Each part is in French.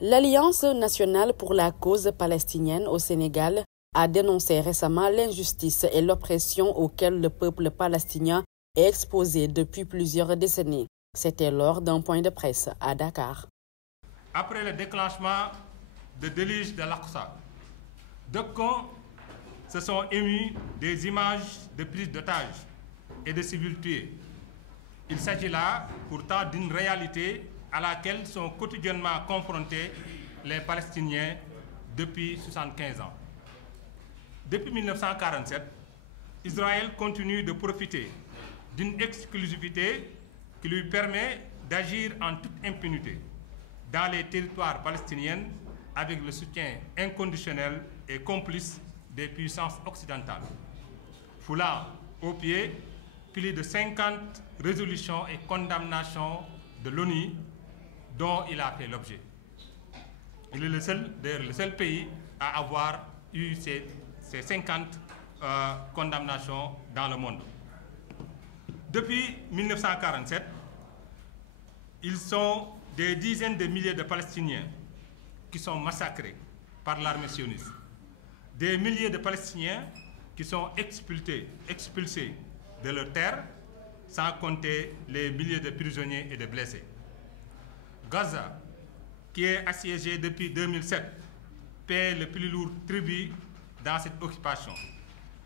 L'Alliance nationale pour la cause palestinienne au Sénégal a dénoncé récemment l'injustice et l'oppression auxquelles le peuple palestinien est exposé depuis plusieurs décennies. C'était lors d'un point de presse à Dakar. Après le déclenchement de déluge de l'Aqsa, deux camps se sont émus des images de prise d'otages et de civils tués. Il s'agit là pourtant d'une réalité à laquelle sont quotidiennement confrontés les Palestiniens depuis 75 ans. Depuis 1947, Israël continue de profiter d'une exclusivité qui lui permet d'agir en toute impunité dans les territoires palestiniens avec le soutien inconditionnel et complice des puissances occidentales. Foulant au pied plus de 50 résolutions et condamnations de l'ONU dont il a fait l'objet. Il est le seul pays à avoir eu ces 50 condamnations dans le monde. Depuis 1947, ils sont des dizaines de milliers de Palestiniens qui sont massacrés par l'armée sioniste. Des milliers de Palestiniens qui sont expulsés de leurs terres, sans compter les milliers de prisonniers et de blessés. Gaza, qui est assiégée depuis 2007, paie le plus lourd tribut dans cette occupation,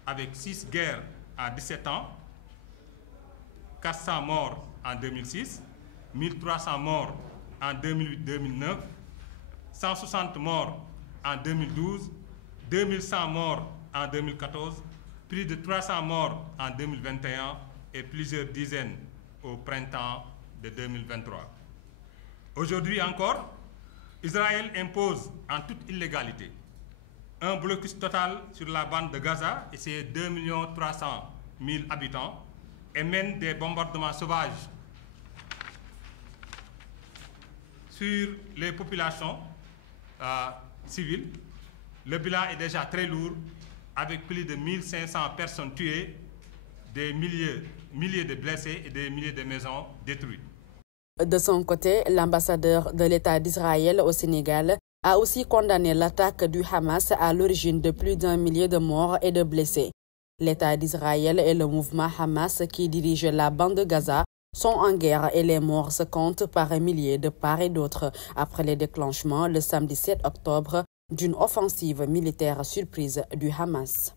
avec 6 guerres en 17 ans, 400 morts en 2006, 1300 morts en 2008-2009, 160 morts en 2012, 2100 morts en 2014, plus de 300 morts en 2021 et plusieurs dizaines au printemps de 2023. Aujourd'hui encore, Israël impose en toute illégalité un blocus total sur la bande de Gaza et ses 2 300 000 habitants et mène des bombardements sauvages sur les populations civiles. Le bilan est déjà très lourd, avec plus de 1500 personnes tuées, des milliers de blessés et des milliers de maisons détruites. De son côté, l'ambassadeur de l'État d'Israël au Sénégal a aussi condamné l'attaque du Hamas à l'origine de plus d'1 millier de morts et de blessés. L'État d'Israël et le mouvement Hamas qui dirige la bande de Gaza sont en guerre et les morts se comptent par milliers de part et d'autre après le déclenchement le samedi 7 octobre d'une offensive militaire surprise du Hamas.